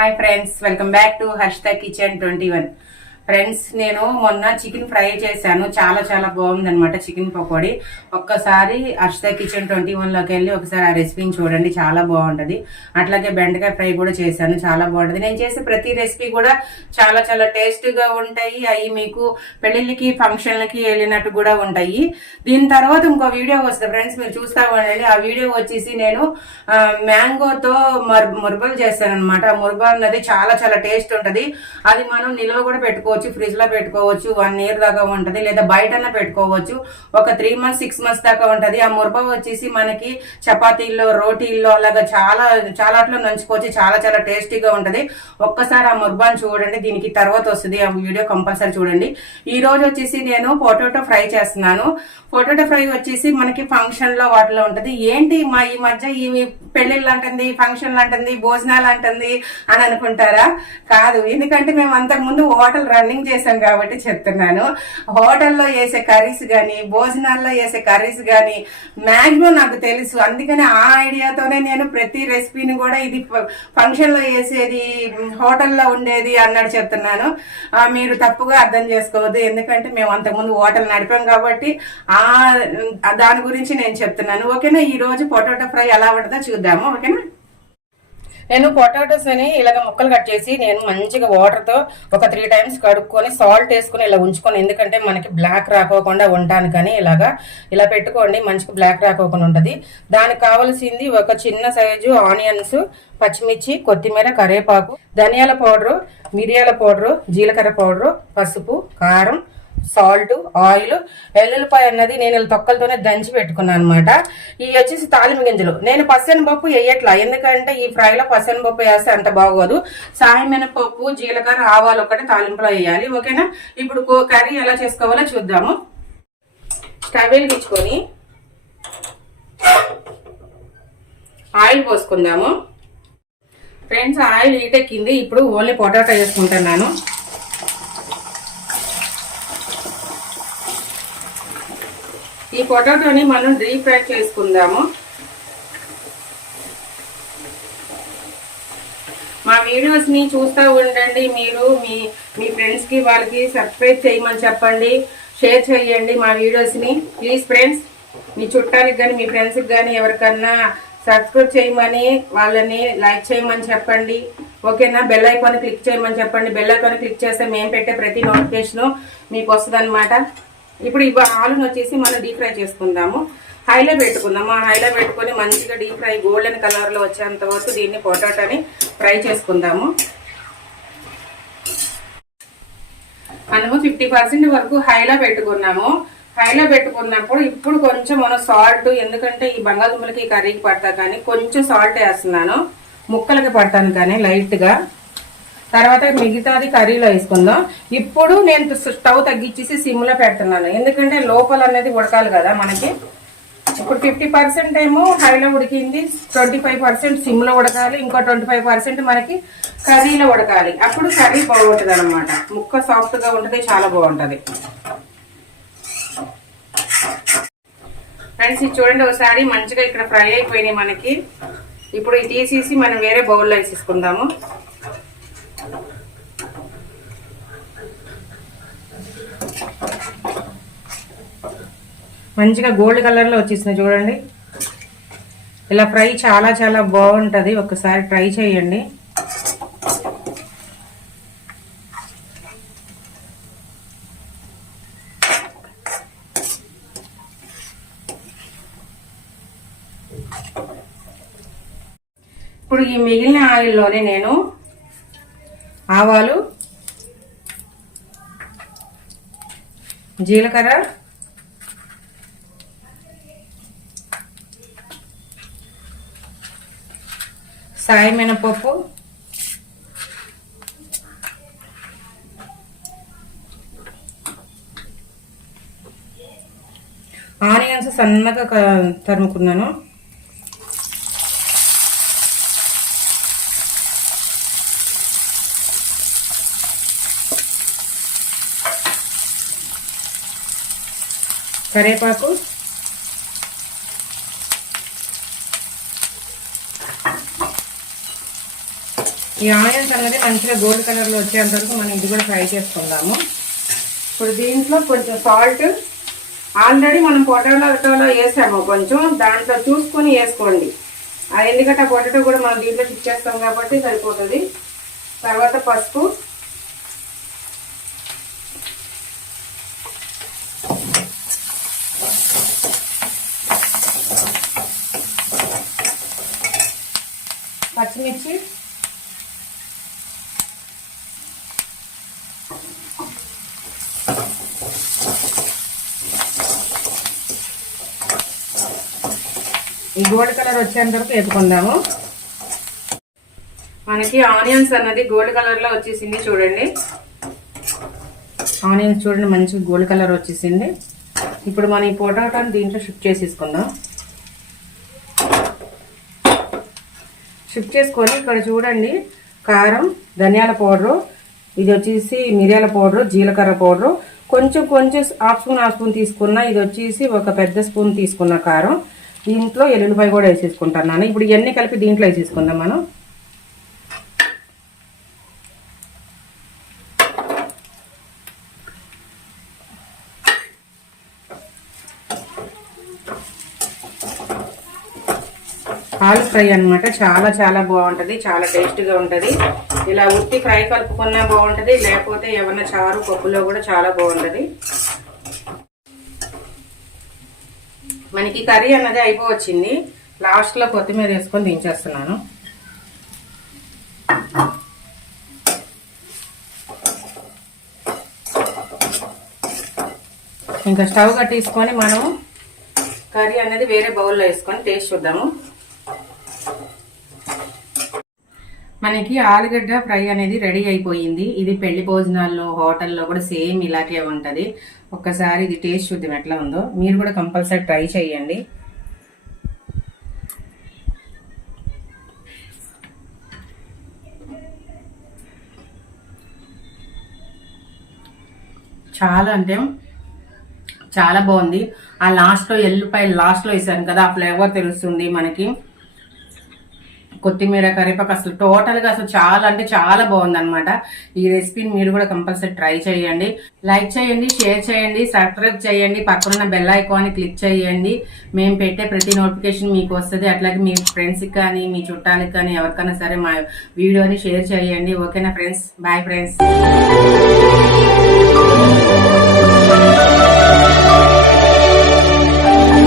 Hi friends, welcome back to Harshita kitchen 21. Friends, నేను మొన్న chicken fry చేశాను. చాలా చాలా బాగుందనమాట చికెన్ పకోడీ. ఒక్కసారి హర్షిత కిచెన్ 21లోకి వెళ్ళి ఒకసారి ఆ రెసిపీని చూడండి, చాలా బాగుంటుంది. అట్లాగే బెండకాయ ఫ్రై కూడా చేశాను, చాలా బాగుంటుంది. నేను చేసే ప్రతి రెసిపీ కూడా చాలా చాలా టేస్ట్గా ఉంటాయి. అవి మీకు పెళ్ళిళ్ళకి ఫంక్షన్లకి వెళ్ళినట్టు కూడా ఉంటాయి. దీని తర్వాత ఇంకో వీడియో వస్తుంది ఫ్రెండ్స్, మీరు చూస్తా ఉండండి. ఆ వీడియో వచ్చేసి నేను మ్యాంగోతో మురబలు చేస్తాను అనమాట. మురబ అన్నది చాలా చాలా టేస్ట్ ఉంటుంది. అది మనం నిల్వ కూడా పెట్టుకోవచ్చు, ఫ్రిడ్జ్ లో పెట్టుకోవచ్చు. 1 year దాకా ఉంటది, లేదా బయటన్నా పెట్టుకోవచ్చు. ఒక 3 months 6 months దాకా ఉంటది. ఆ మురబ వచ్చేసి మనకి చపాతీల్లో, రోటీల్లో అలాగా చాలా చాలాట్లో నంచుకోవచ్చు. చాలా చాలా టేస్టీగా ఉంటది. ఒక్కసారి ఆ మురబాని చూడండి, దీనికి తర్వాత వస్తుంది ఆ వీడియో, కంపల్సరీ చూడండి. ఈ రోజు వచ్చేసి నేను పొటాటో ఫ్రై చేస్తున్నాను. పొటాటో ఫ్రై వచ్చేసి మనకి ఫంక్షన్ లో వాటిలో ఉంటది. ఏంటి ఈ మధ్య ఈ పెళ్లిళ్ళు అంటుంది, ఫంక్షన్లు అంటుంది, భోజనాలు అంటుంది అని అనుకుంటారా? కాదు, ఎందుకంటే మేము అంతకు ముందు హోటల్ రన్నింగ్ చేసాం కాబట్టి చెప్తున్నాను. హోటల్లో వేసే కర్రీస్ కానీ, భోజనాల్లో వేసే కర్రీస్ కానీ మాక్సిమం నాకు తెలుసు. అందుకని ఆ ఐడియాతోనే నేను ప్రతి రెసిపీని కూడా ఇది ఫంక్షన్ లో వేసేది, హోటల్లో ఉండేది అన్నట్టు చెప్తున్నాను. మీరు తప్పుగా అర్థం చేసుకోవద్దు, ఎందుకంటే మేము అంతకుముందు హోటల్ నడిపాం కాబట్టి దాని గురించి నేను చెప్తున్నాను. ఓకేనా? ఈ రోజు పొటాటో ఫ్రై ఎలా ఉంటుందో చూద్దాము. ఓకేనా? నేను పొటాటోస్ అని ఇలాగ ముక్కలు కట్ చేసి నేను మంచిగా వాటర్తో ఒక 3 times కడుక్కొని సాల్ట్ వేసుకుని ఇలా ఉంచుకొని, ఎందుకంటే మనకి బ్లాక్ రాకోకుండా ఉంటాను. కానీ ఇలా పెట్టుకోండి, మంచిగా బ్లాక్ రాకోకుండా ఉంటుంది. దానికి కావాల్సింది ఒక చిన్న సైజు ఆనియన్స్, పచ్చిమిర్చి, కొత్తిమీర, కరివేపాకు, ధనియాల పౌడరు, మిరియాల పౌడరు, జీలకర్ర పౌడరు, పసుపు, కారం, సాల్ట్, ఆయిల్, వెల్లుల్లిపాయ అన్నది నేను తొక్కలతోనే దంచి పెట్టుకున్నాను అనమాట. ఇవి వచ్చేసి తాలింపు గింజలు. నేను పసెనపప్పు వేయట్లా, ఎందుకంటే ఈ ఫ్రైలో పసెనపప్పు వేస్తే అంత బాగోదు. సాయమినపప్పు, జీలకర్ర, ఆవాలు ఒకటి తాలింపులో వేయాలి. ఓకేనా? ఇప్పుడు కర్రీ ఎలా చేసుకోవాలో చూద్దాము. స్టవ్ వెలిగించుకొని ఆయిల్ పోసుకుందాము. ఫ్రెండ్స్, ఆయిల్ హీట్ ఎక్కింది. ఇప్పుడు ఓన్లీ పొటాటో వేసుకుంటున్నాను. ఈ పొటాటోని మనం డీప్ ఫ్రై చేసుకుందాము. మా వీడియోస్ ని చూస్తూ ఉండండి. మీరు మీ ఫ్రెండ్స్ కి, వాళ్ళకి సబ్స్క్రైబ్ చేయమని చెప్పండి, షేర్ చేయండి మా వీడియోస్ ని. ప్లీజ్ ఫ్రెండ్స్, మీ చుట్టానికి కానీ, మీ ఫ్రెండ్స్కి కానీ ఎవరికన్నా సబ్స్క్రైబ్ చేయమని, వాళ్ళని లైక్ చేయమని చెప్పండి. ఓకేనా? బెల్ ఐకాన్ క్లిక్ చేయమని చెప్పండి. బెల్ ఐకాన్ క్లిక్ చేస్తే మేము పెట్టే ప్రతి నోటిఫికేషన్ మీకు వస్తుంది అనమాట. ఇప్పుడు ఈ ఆలుని వచ్చేసి మనం డీప్ ఫ్రై చేసుకుందాము. హైలో పెట్టుకుందాము. హైలో పెట్టుకొని మంచిగా డీప్ ఫ్రై గోల్డెన్ కలర్లో వచ్చేంత వరకు దీన్ని పొటాటోని ఫ్రై చేసుకుందాము. మనము 50% వరకు హైలో పెట్టుకున్నాము. హైలో పెట్టుకున్నప్పుడు ఇప్పుడు కొంచెం మనం సాల్ట్, ఎందుకంటే ఈ బంగాళదుంపలకి కర్రీకి పడతా కానీ కొంచెం సాల్ట్ వేస్తున్నాను, ముక్కలకి పడతాను కానీ లైట్గా. తర్వాత మిగతాది కర్రీలో వేసుకుందాం. ఇప్పుడు నేను స్టవ్ తగ్గించేసి సిమ్లో పెడుతున్నాను, ఎందుకంటే లోపల అనేది ఉడకాలి కదా మనకి. ఇప్పుడు 50% ఏమో హైలో ఉడికింది, 25% సిమ్లో ఉడకాలి, ఇంకో 25% మనకి కర్రీలో ఉడకాలి. అప్పుడు కర్రీ బాగుంటుంది అనమాట. ముక్క సాఫ్ట్గా ఉంటుంది, చాలా బాగుంటుంది. ఫ్రెండ్స్, ఇది చూడండి ఒకసారి, మంచిగా ఇక్కడ ఫ్రై అయిపోయినాయి మనకి. ఇప్పుడు ఇది తీసేసి మనం వేరే బౌల్లో వేసేసుకుందాము. మంచిగా గోల్డ్ కలర్లో వచ్చేసింది చూడండి. ఇలా ఫ్రై చాలా చాలా బాగుంటుంది, ఒకసారి ట్రై చేయండి. ఇప్పుడు ఈ మిగిలిన ఆయిల్లోనే నేను ఆవాలు, జీలకర్ర, సాయమినపప్పు, ఆనియన్స్ సన్నగా తరుముకున్నాను, కరివేపాకు, ఈ ఆనియన్స్ అన్నది మంచిగా గోల్డ్ కలర్లో వచ్చేంత వరకు మనం ఇది కూడా ఫ్రై చేసుకుందాము. ఇప్పుడు దీంట్లో కొంచెం సాల్ట్, ఆల్రెడీ మనం పొటాటోలో వేసాము, కొంచెం దాంట్లో చూసుకొని వేసుకోండి. ఎందుకంటే ఆ పొటాటో కూడా మనం దీంట్లో షిఫ్ట్ చేస్తాం కాబట్టి సరిపోతుంది. తర్వాత పసుపు, పచ్చిమిర్చి, ఈ గోల్డ్ కలర్ వచ్చేంత వరకు వేసుకుందాము. మనకి ఆనియన్స్ అన్నది గోల్డ్ కలర్ లో వచ్చేసింది చూడండి. ఆనియన్స్ చూడండి మంచి గోల్డ్ కలర్ వచ్చేసింది. ఇప్పుడు మనం ఈ పొటాటోని దీంట్లో షిఫ్ట్ చేసేసుకుందాం. షిఫ్ట్ చేసుకొని ఇక్కడ చూడండి కారం, ధనియాల పౌడరు, ఇది వచ్చేసి మిరియాల పౌడరు, జీలకర్ర పౌడరు, కొంచెం హాఫ్ స్పూన్ తీసుకున్న, ఇది వచ్చేసి ఒక పెద్ద స్పూన్ తీసుకున్న కారం, దీంట్లో ఎల్లుల్లిపాయ కూడా వేసేసుకుంటున్నాను. ఇప్పుడు ఇవన్నీ కలిపి దీంట్లో వేసేసుకుందాం మనం. ఆలు ఫ్రై అనమాట, చాలా చాలా బాగుంటుంది, చాలా టేస్ట్గా ఉంటుంది. ఇలా ఉత్తి ఫ్రై కలుపుకున్నా బాగుంటుంది, లేకపోతే ఏమన్నా చారు పప్పులో కూడా చాలా బాగుంటుంది. మనకి కర్రీ అన్నది అయిపోవచ్చింది. లాస్ట్లో కొత్తిమీర వేసుకొని దించేస్తున్నాను. ఇంకా స్టవ్ కట్టేసుకొని మనం కర్రీ అనేది వేరే బౌల్లో వేసుకొని టేస్ట్ చూద్దాము. మనకి ఆలుగడ్డ ఫ్రై అనేది రెడీ అయిపోయింది. ఇది పెళ్లి భోజనాల్లో, హోటల్లో కూడా సేమ్ ఇలాగే ఉంటుంది. ఒక్కసారి ఇది టేస్ట్ చూద్దాం ఎట్లా ఉందో. మీరు కూడా కంపల్సరీ ట్రై చేయండి. చాలా అంటే చాలా బాగుంది. ఆ లాస్ట్లో ఎల్లుపాయ లాస్ట్లో వేసాను కదా, ఆ ఫ్లేవర్ తెలుస్తుంది మనకి. కొత్తిమీర, కరివేపాకు అసలు టోటల్గా అసలు చాలా అంటే చాలా బాగుంది అనమాట. ఈ రెసిపీని మీరు కూడా కంపల్సరీ ట్రై చేయండి. లైక్ చేయండి, షేర్ చేయండి, సబ్స్క్రైబ్ చేయండి, పక్కనున్న బెల్ ఐకాన్ని క్లిక్ చేయండి. మేము పెట్టే ప్రతి నోటిఫికేషన్ మీకు వస్తుంది. అట్లాగే మీ ఫ్రెండ్స్కి కానీ, మీ చుట్టాలకి కానీ, ఎవరికైనా సరే మా వీడియోని షేర్ చేయండి. ఓకేనా ఫ్రెండ్స్? Bye friends.